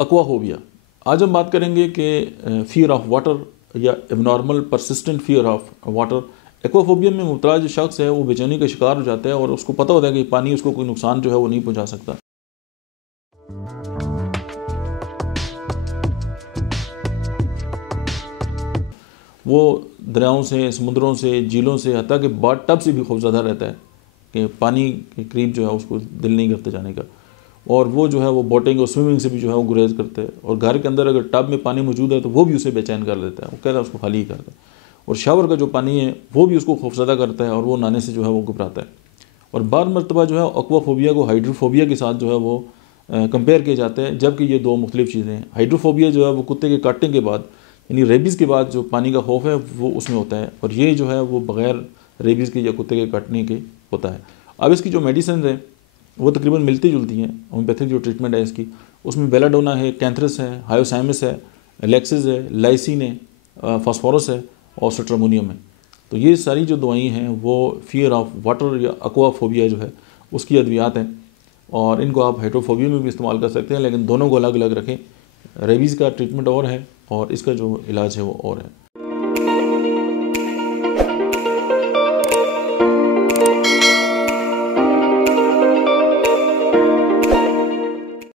Aquaphobia. आज हम बात करेंगे कि फ़ियर ऑफ वाटर या abnormal persistent fear of water. Aquaphobia में मुब्तला जो शख्स है वो बेचैनी का शिकार हो जाता है और उसको पता होता है कि पानी उसको कोई नुकसान जो है वो नहीं पहुंचा सकता। वो दरियाओं से, समुद्रों से, झीलों से, हत्ता कि बाथ टब से भी खौफज़दा रहता है कि पानी के करीब जो है उसको दिल नहीं करता जाने का। और वो जो है वो बोटिंग और स्विमिंग से भी जो है वो गुरेज करते हैं। और घर के अंदर अगर टब में पानी मौजूद है तो वो भी उसे बेचैन कर देता है, वो कहता है उसको खाली ही कर दे। और शावर का जो पानी है वो भी उसको खौफज़दा करता है और वो नहाने से जो है वो घबराता है। और बार मरतबा जो है एक्वाफोबिया को हाइड्रोफोबिया के साथ जो है वो कंपेयर किए जाते हैं, जबकि ये दो मुख्तलिफ चीज़ें हैं। हाइड्रोफोबिया जो है वो कुत्ते के काटने के बाद यानी रेबीज़ के बाद जो पानी का खौफ है वो उसमें होता है, और ये जो है वो बग़ैर रेबीज़ के या कुत्ते के काटने के होता है। अब इसकी जो मेडिसिन है वो तकरीबन मिलती जुलती हैं। होम्योपैथिक जो ट्रीटमेंट है इसकी, उसमें बेलाडोना है, कैंथरस है, हायोसाइमस है, लेक्सिस है, लाइसिन है, फास्फोरस है और सिट्रामोनियम है। तो ये सारी जो दवाई हैं वो फ़ियर ऑफ वाटर या एक्वाफोबिया जो है उसकी अद्वियात हैं, और इनको आप हाइड्रोफोबिया में भी इस्तेमाल कर सकते हैं, लेकिन दोनों को अलग अलग रखें। रेबीज़ का ट्रीटमेंट और है और इसका जो इलाज है वो और है।